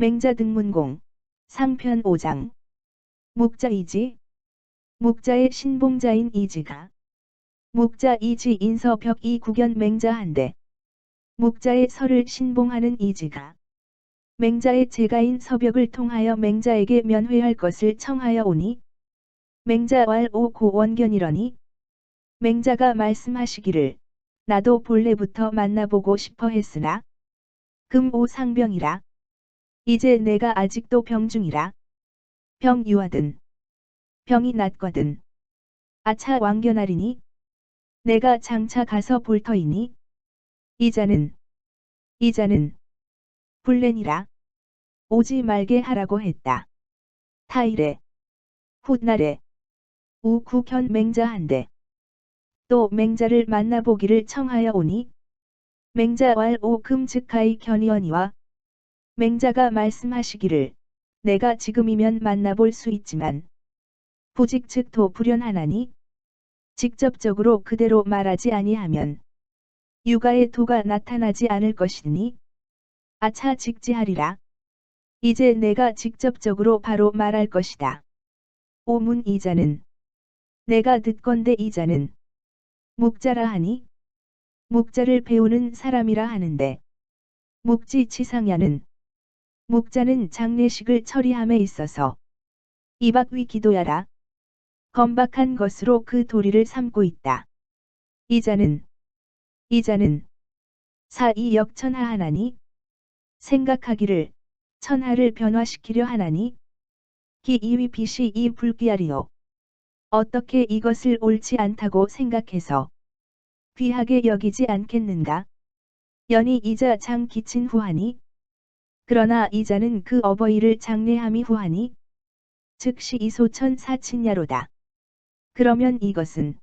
맹자등문공 상편 5장 묵자이지 묵자의 신봉자인 이지가 묵자 이지 인서벽 이국연 맹자한데 묵자의 설을 신봉하는 이지가 맹자의 제가인 서벽을 통하여 맹자에게 면회할 것을 청하여 오니 맹자왈 오고 원견이러니 맹자가 말씀하시기를 나도 본래부터 만나보고 싶어 했으나 금오 상병이라 이제 내가 아직도 병중이라 병 유하든 병이 낫거든 아차 왕견하리니 내가 장차 가서 볼 터이니 이자는 불렌이라 오지 말게 하라고 했다. 타일에 훗날에 우국현 맹자한데 또 맹자를 만나보기를 청하여 오니 맹자왈 오금즉하이 견이언이와 맹자가 말씀하시기를 내가 지금이면 만나볼 수 있지만 부직즉도 불연하나니 직접적으로 그대로 말하지 아니하면 유가의 도가 나타나지 않을 것이니 아차 직지하리라. 이제 내가 직접적으로 바로 말할 것이다. 오문 이자는 내가 듣건대 이자는 묵자라 하니 묵자를 배우는 사람이라 하는데 묵지치상야는 묵자는 장례식을 처리함에 있어서 이박위 기도야라. 건박한 것으로 그 도리를 삼고 있다. 이자는 사이역천하하나니 생각하기를 천하를 변화시키려 하나니 기이위 빛이 이 불귀하리요. 어떻게 이것을 옳지 않다고 생각해서 귀하게 여기지 않겠는가? 연이 이자 장 기친 후하니 그러나 이자는 그 어버이를 장례함이 후하니 즉시 이소천 사친야로다. 그러면 이것은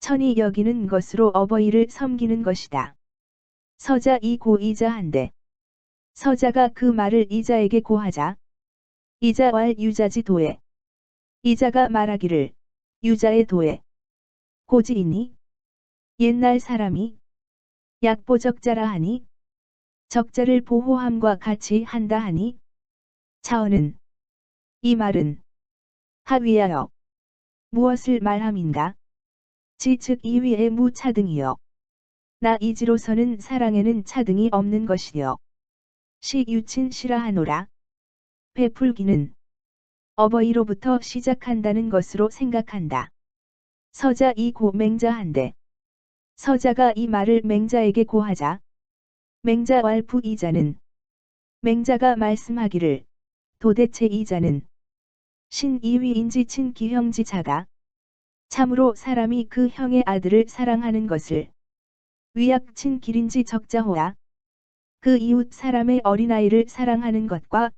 천이 여기는 것으로 어버이를 섬기는 것이다. 서자 이고 이자한데 서자가 그 말을 이자에게 고하자 이자왈 유자지 도에 이자가 말하기를 유자의 도에 고지이니 옛날 사람이 약보적자라 하니 적자를 보호함과 같이 한다 하니 차언은 이 말은 하위하여 무엇을 말함인가? 지즉 이위에 무차등이여. 나 이지로서는 사랑에는 차등이 없는 것이여. 시 유친시라 하노라. 베풀기는 어버이로부터 시작한다는 것으로 생각한다. 서자 이고 맹자한데 서자가 이 말을 맹자에게 고하자 맹자왈 부이자는 맹자가 말씀하기를 도대체 이자는 신이위인지 친기형지자가 참으로 사람이 그 형의 아들을 사랑하는 것을 위약 친길인지 적자호야 그 이웃 사람의 어린아이를 사랑하는 것과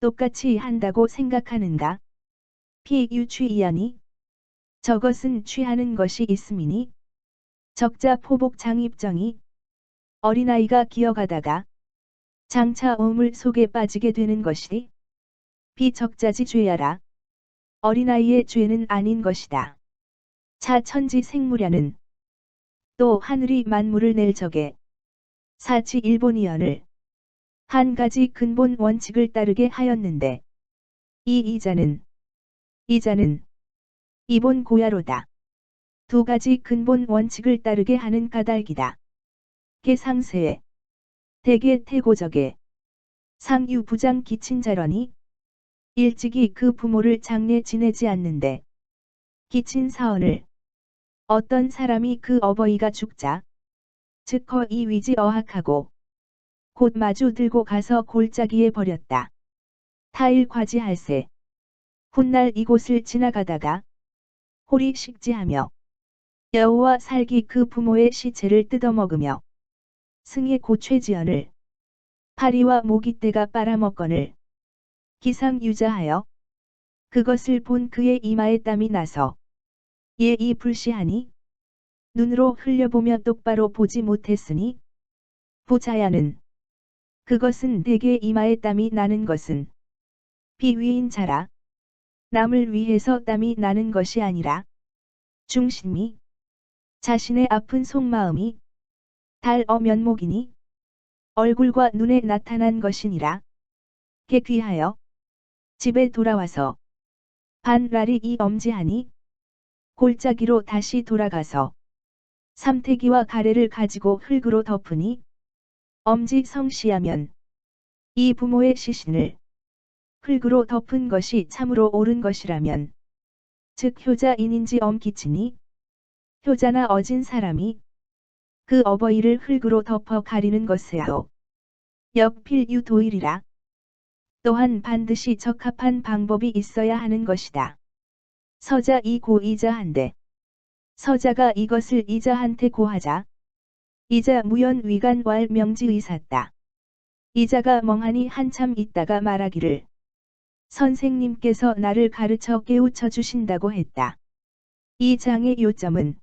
똑같이 한다고 생각하는가? 피유취이하니 저것은 취하는 것이 있음이니 적자 포복 장입정이 어린아이가 기어가다가 장차 오물 속에 빠지게 되는 것이 비적자지 죄야라. 어린아이의 죄는 아닌 것이다. 차천지 생무량은 또 하늘이 만물을 낼 적에 사치 일본이언을 한 가지 근본 원칙을 따르게 하였는데 이 이자는 이본 고야로다. 두 가지 근본 원칙을 따르게 하는 까닭이다. 계상세에 대개 태고적에 상유 부장 기친자러니 일찍이 그 부모를 장례 지내지 않는데 기친 사언을 어떤 사람이 그 어버이가 죽자 즉허 이 위지 어학하고 곧 마주 들고 가서 골짜기에 버렸다. 타일 과지할세 훗날 이곳을 지나가다가 홀이 식지하며 여우와 살기 그 부모의 시체를 뜯어먹으며 승의 고최지언을 파리와 모기떼가 빨아먹거늘 기상유자하여 그것을 본 그의 이마에 땀이 나서 예이 불시하니 눈으로 흘려보며 똑바로 보지 못했으니 부자야는 그것은 대개 이마에 땀이 나는 것은 비위인 자라 남을 위해서 땀이 나는 것이 아니라 중심이 자신의 아픈 속마음이 달어 면목이니 얼굴과 눈에 나타난 것이니라. 귀하여 집에 돌아와서 반라리 이 엄지하니 골짜기로 다시 돌아가서 삼태기와 가래를 가지고 흙으로 덮으니 엄지 성씨하면 이 부모의 시신을 흙으로 덮은 것이 참으로 옳은 것이라면 즉 효자인인지 엄기치니 효자나 어진 사람이 그 어버이를 흙으로 덮어 가리는 것이야오. 역필유도일이라. 또한 반드시 적합한 방법이 있어야 하는 것이다. 서자 이고 이자한데 서자가 이것을 이자한테 고하자 이자 무연 위간 왈 명지의사다. 이자가 멍하니 한참 있다가 말하기를 선생님께서 나를 가르쳐 깨우쳐 주신다고 했다. 이 장의 요점은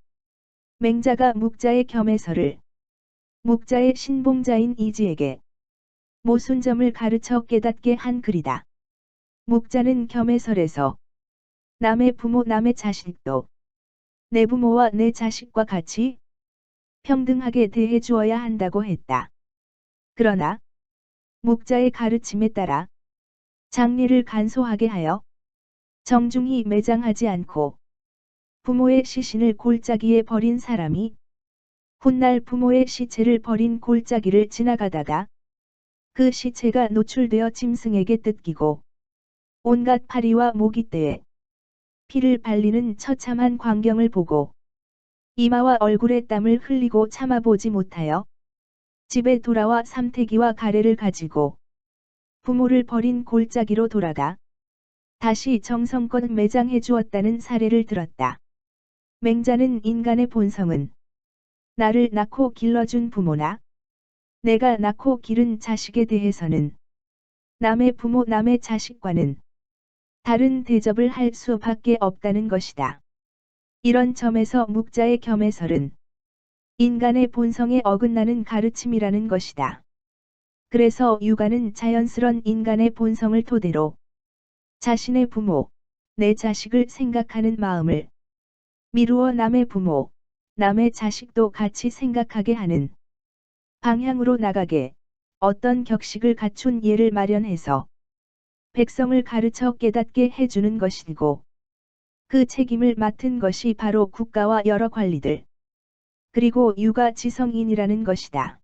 맹자가 묵자의 겸해서를 묵자의 신봉자인 이지에게 모순점을 가르쳐 깨닫게 한 글이다. 묵자는 겸해설에서 남의 부모 남의 자식도 내 부모와 내 자식과 같이 평등하게 대해 주어야 한다고 했다. 그러나 묵자의 가르침에 따라 장례를 간소하게 하여 정중히 매장하지 않고 부모의 시신을 골짜기에 버린 사람이 훗날 부모의 시체를 버린 골짜기를 지나가다가 그 시체가 노출되어 짐승에게 뜯기고 온갖 파리와 모기떼에 피를 발리는 처참한 광경을 보고 이마와 얼굴에 땀을 흘리고 참아보지 못하여 집에 돌아와 삼태기와 가래를 가지고 부모를 버린 골짜기로 돌아가 다시 정성껏 매장해 주었다는 사례를 들었다. 맹자는 인간의 본성은 나를 낳고 길러준 부모나 내가 낳고 기른 자식에 대해서는 남의 부모 남의 자식과는 다른 대접을 할 수밖에 없다는 것이다. 이런 점에서 묵자의 겸해설은 인간의 본성에 어긋나는 가르침이라는 것이다. 그래서 유가는 자연스런 인간의 본성을 토대로 자신의 부모, 내 자식을 생각하는 마음을 미루어 남의 부모, 남의 자식도 같이 생각하게 하는 방향으로 나가게 어떤 격식을 갖춘 예를 마련해서 백성을 가르쳐 깨닫게 해주는 것이고 그 책임을 맡은 것이 바로 국가와 여러 관리들 그리고 유가 지성인이라는 것이다.